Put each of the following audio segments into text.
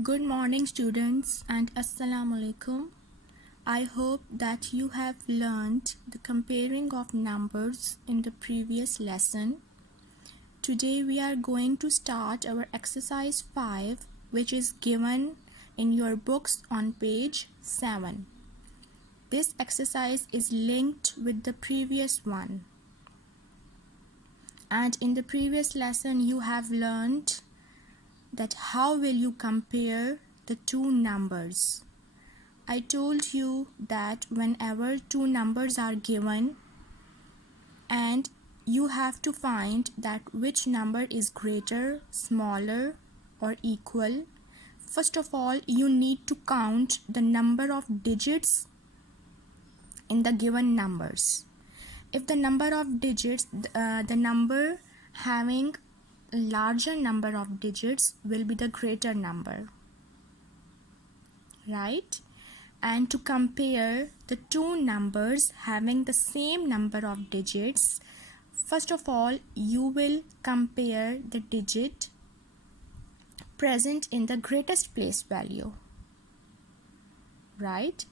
Good morning students and Assalamu alaikum. I hope that you have learned the comparing of numbers in the previous lesson. Today we are going to start our exercise 5, which is given in your books on page 7. This exercise is linked with the previous one. And in the previous lesson you have learned that how will you compare the two numbers. I told you that whenever two numbers are given and you have to find that which number is greater, smaller or equal. First of all, you need to count the number of digits in the given numbers. If the number of digits, the number having a larger number of digits will be the greater number, right? And to compare the two numbers having the same number of digits, first of all you will compare the digit present in the greatest place value, right?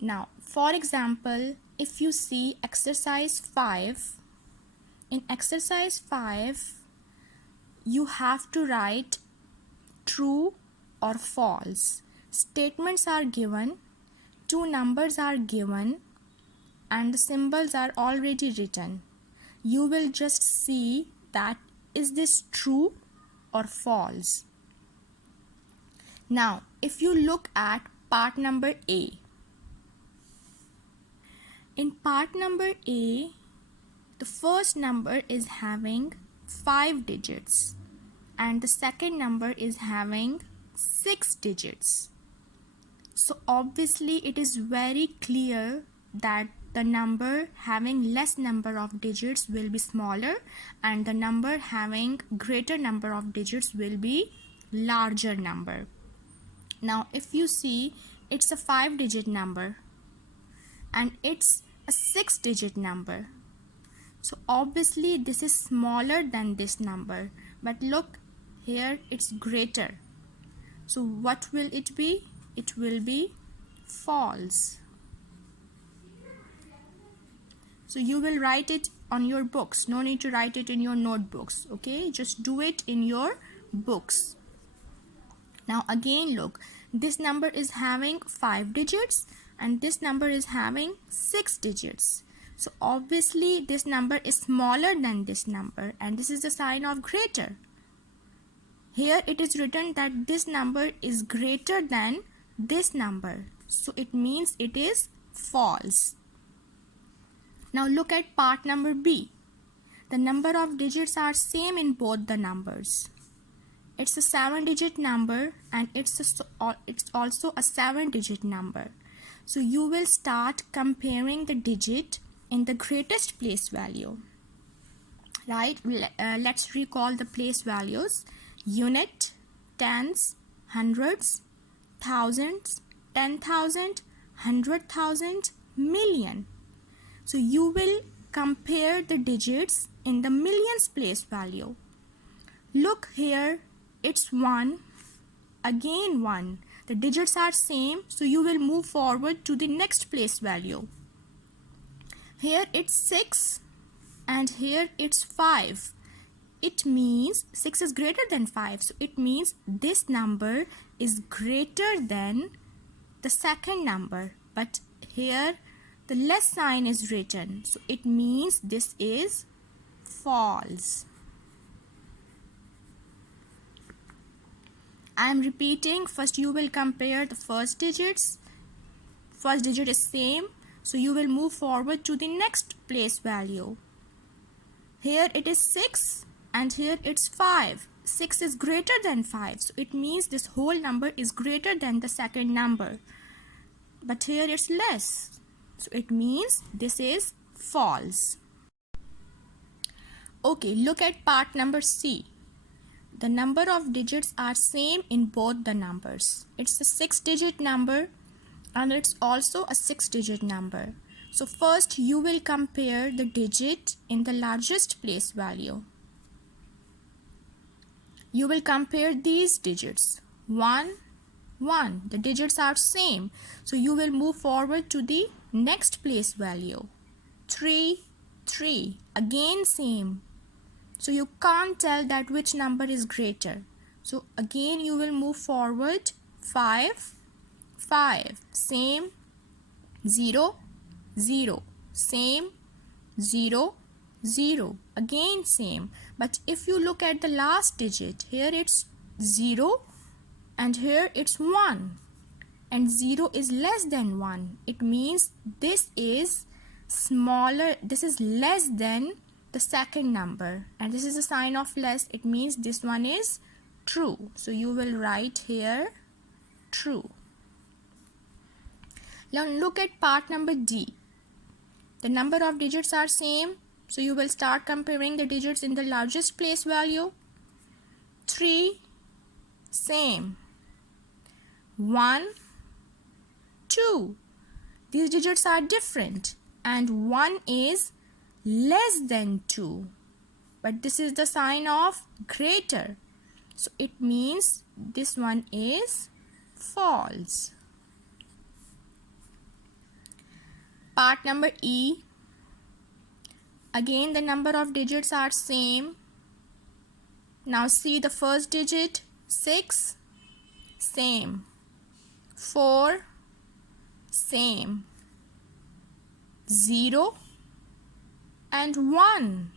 Now for example, if you see exercise 5, in exercise 5 you have to write true or false. Statements are given, two numbers are given and the symbols are already written. You will just see that is this true or false. Now if you look at part number A. In part number A, the first number is having 5 digits and the second number is having 6 digits. So obviously it is very clear that the number having less number of digits will be smaller and the number having greater number of digits will be larger number. Now if you see, it's a 5-digit number and it's a 6-digit number. So obviously this is smaller than this number, but look here, it's greater. So what will it be? It will be false. So you will write it on your books. No need to write it in your notebooks. Okay, just do it in your books. Now again look, this number is having 5 digits and this number is having 6 digits. So obviously this number is smaller than this number and this is the sign of greater. Here it is written that this number is greater than this number. So it means it is false. Now look at part number B. The number of digits are same in both the numbers. It's a 7-digit number and it's also a 7-digit number. So you will start comparing the digit in the greatest place value, right? Let's recall the place values: unit, tens, hundreds, thousands, 10,000, 100,000, million. So you will compare the digits in the millions place value. Look here, it's 1, again 1. The digits are same, so you will move forward to the next place value. Here it's 6 and here it's 5. It means 6 is greater than 5. So it means this number is greater than the second number. But here the less sign is written. So it means this is false. I am repeating. First you will compare the first digits. First digit is same. So you will move forward to the next place value. Here it is 6 and here it's 5. 6 is greater than 5. So it means this whole number is greater than the second number. But here it's less. So it means this is false. Okay, look at part number C. The number of digits are same in both the numbers. It's a 6-digit number and it's also a 6-digit number. So first you will compare the digit in the largest place value. you will compare these digits. 1, 1. The digits are same. So you will move forward to the next place value. 3, 3. Again same. So you can't tell that which number is greater. So again you will move forward. 5, 5. Same. 0, 0. Same. 0, 0. Again same. But if you look at the last digit, here it's 0 and here it's 1. And 0 is less than 1. It means this is smaller, this is less than the second number. And this is a sign of less. It means this one is true. So you will write here true. Now look at part number D. The number of digits are same. So you will start comparing the digits in the largest place value. 3, same. 1, 2. These digits are different and 1 is less than 2. But this is the sign of greater. So it means this one is false. Part number E. Again the number of digits are same. Now see the first digit. 6, same. 4, same. 0 and 1.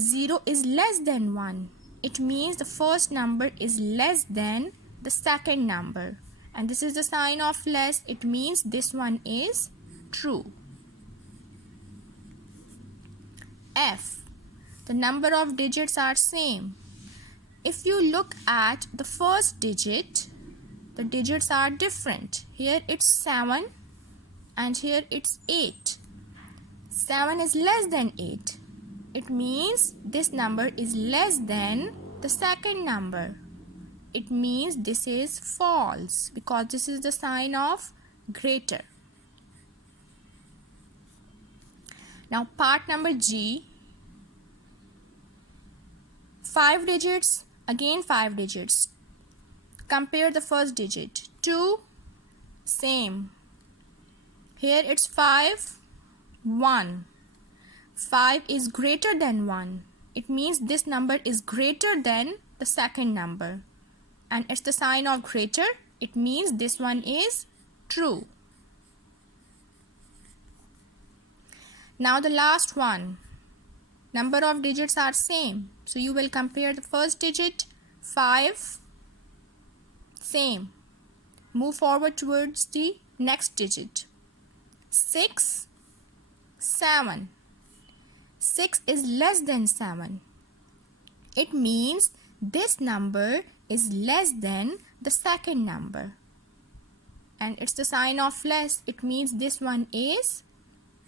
0 is less than 1. It means the first number is less than the second number. And this is the sign of less. It means this one is true. F. The number of digits are same. If you look at the first digit, the digits are different. Here it's 7 and here it's 8. 7 is less than 8. It means this number is less than the second number. It means this is false because this is the sign of greater. Now part number G. 5 digits, again 5 digits. Compare the first digit. 2, same. Here it's 5, 1. 5 is greater than 1. It means this number is greater than the second number. And it's the sign of greater. It means this one is true. Now the last one. Number of digits are same. So you will compare the first digit. 5, same. Move forward towards the next digit. 6, 7. 6 is less than 7. It means this number is less than the second number. And it's the sign of less. It means this one is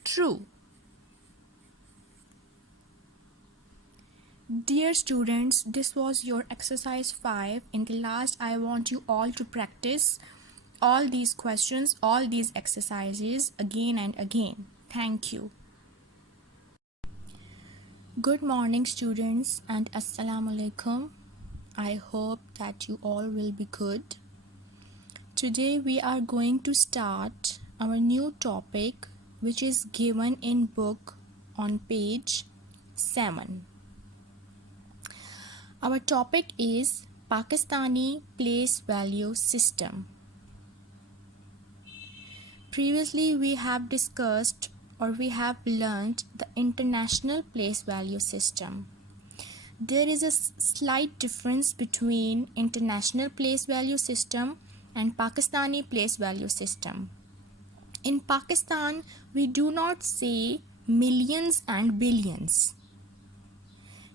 true. Dear students, this was your exercise 5. In the last, I want you all to practice all these questions, all these exercises again and again. Thank you. Good morning students and Assalamu alaikum. I hope that you all will be good. Today we are going to start our new topic which is given in book on page 7. Our topic is Pakistani place value system. Previously we have discussed or we have learned the international place value system. There is a slight difference between international place value system and Pakistani place value system. In Pakistan, we do not say millions and billions.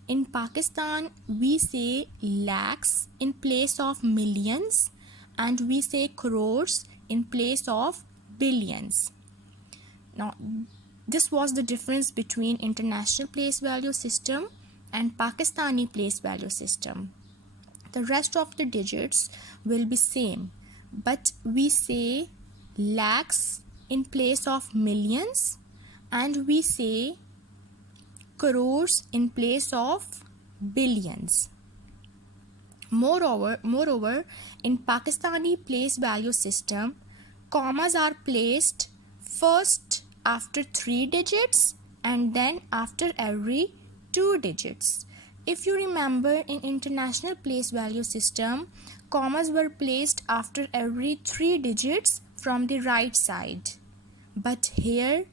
In Pakistan, we say lakhs in place of millions and we say crores in place of billions. Now, this was the difference between international place value system and Pakistani place value system. The rest of the digits will be same, but we say lakhs in place of millions and we say crores in place of billions. Moreover, in Pakistani place value system, commas are placed first after 3 digits and then after every 2 digits. If you remember, in international place value system, commas were placed after every 3 digits from the right side. But here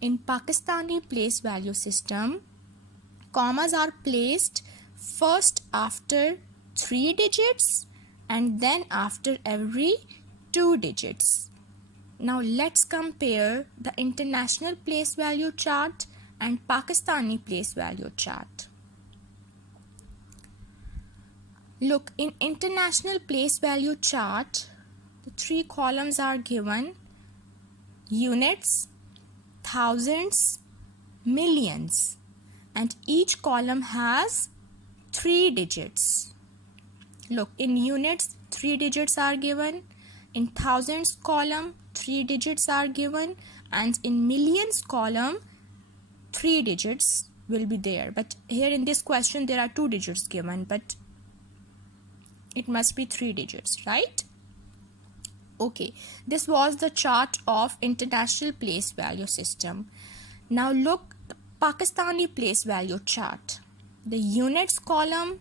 in Pakistani place value system, commas are placed first after 3 digits and then after every 2 digits. Now let's compare the international place value chart and Pakistani place value chart. Look, in international place value chart, the 3 columns are given: units, thousands, millions, and each column has 3 digits. Look, in units 3 digits are given, in thousands column 3 digits are given, and in millions column 3 digits will be there. But here in this question there are 2 digits given, but it must be 3 digits, right? Okay, this was the chart of international place value system. Now look, the Pakistani place value chart. The units column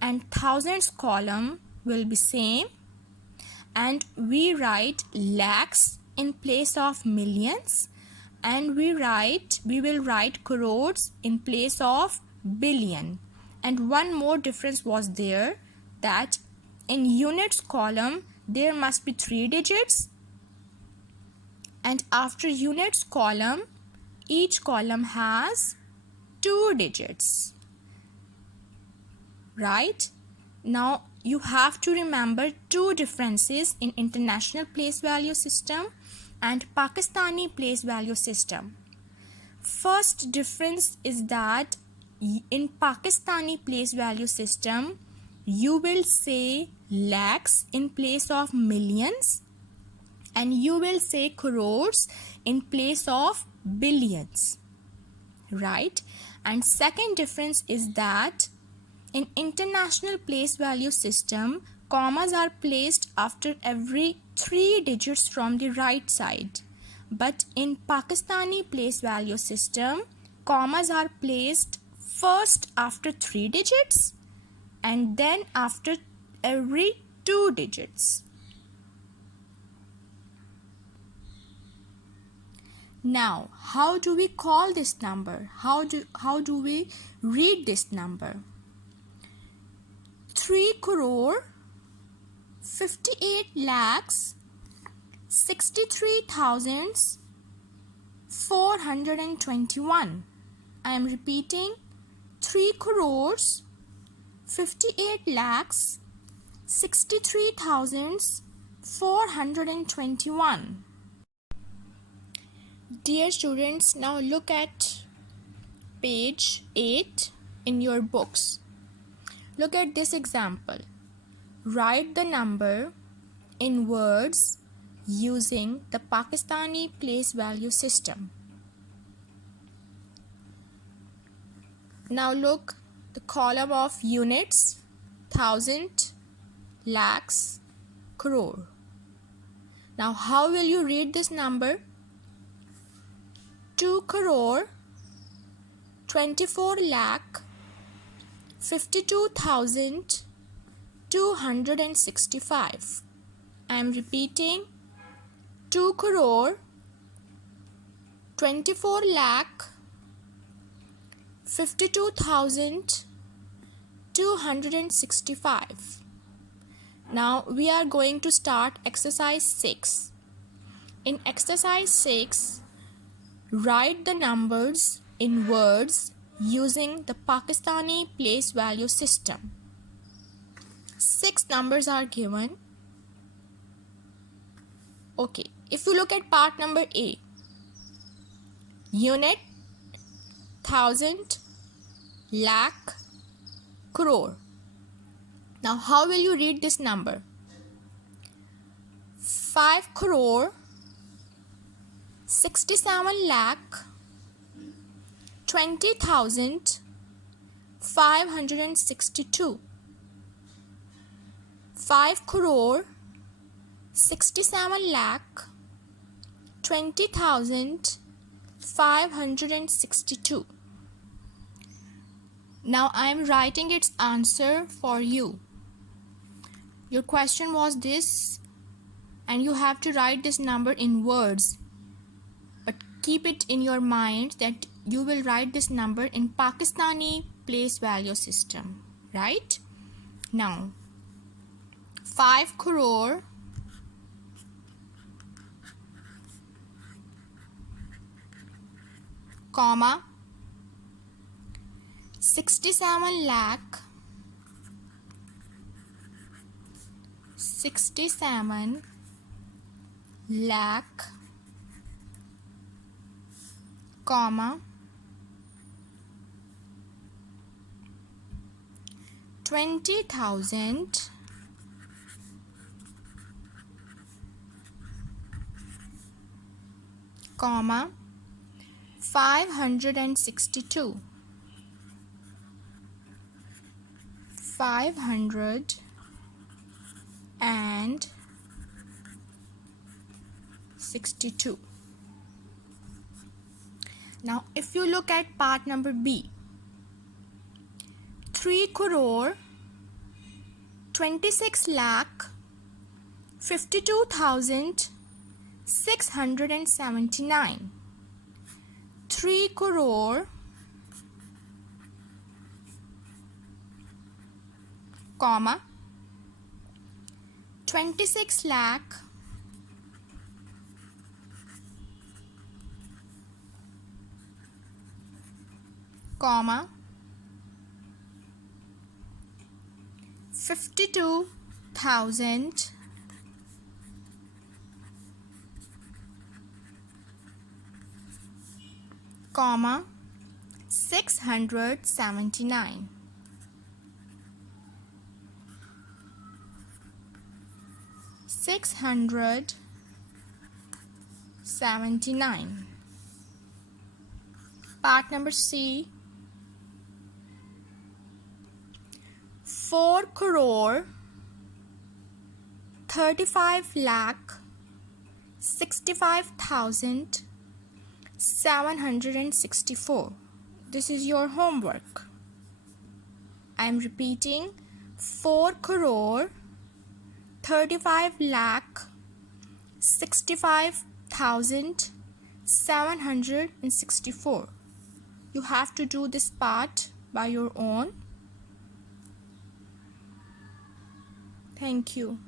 and thousands column will be same, and we write lakhs in place of millions, and we will write crores in place of billion. And one more difference was there, that in units column there must be 3 digits, and after units column each column has 2 digits, right? Now you have to remember 2 differences in international place value system and Pakistani place value system. First difference is that in Pakistani place value system you will say lakhs in place of millions, and you will say crores in place of billions, right? And second difference is that in international place value system, commas are placed after every 3 digits from the right side, but in Pakistani place value system, commas are placed first after 3 digits and then after every 2 digits. Now, how do we call this number? How do we read this number? 3 crore 58 lakhs 63,421. I am repeating, 3 crores 58 lakhs 63,421. Dear students, now look at page 8 in your books. Look at this example. Write the number in words using the Pakistani place value system. Now look, the column of units, thousand, lakhs, crore. Now how will you read this number? 2 crore 24 lakh 52,265. I am repeating, 2 crore 24 lakh 52,265. Now we are going to start exercise 6. In exercise 6, write the numbers in words using the Pakistani place value system. 6 numbers are given. Okay, if you look at part number A, unit, thousand, lakh, crore. Now how will you read this number? 5 crore 67 lakh 20,562. 5 crore 67 lakh 20,562. Now I am writing its answer for you. Your question was this, and you have to write this number in words, but keep it in your mind that you will write this number in Pakistani place value system, right? Now 5 crore comma 67 lakh 67 lakh comma 20,000 comma 562 562. Now if you look at part number B, 3 crore 26 lakh 52,679. 3 crore comma 26 lakh comma 52,000 comma 679. 679. Part number C, 4 crore 35 lakh 65,764. This is your homework. I am repeating, 4 crore 35 lakh 65,764. You have to do this part by your own. Thank you.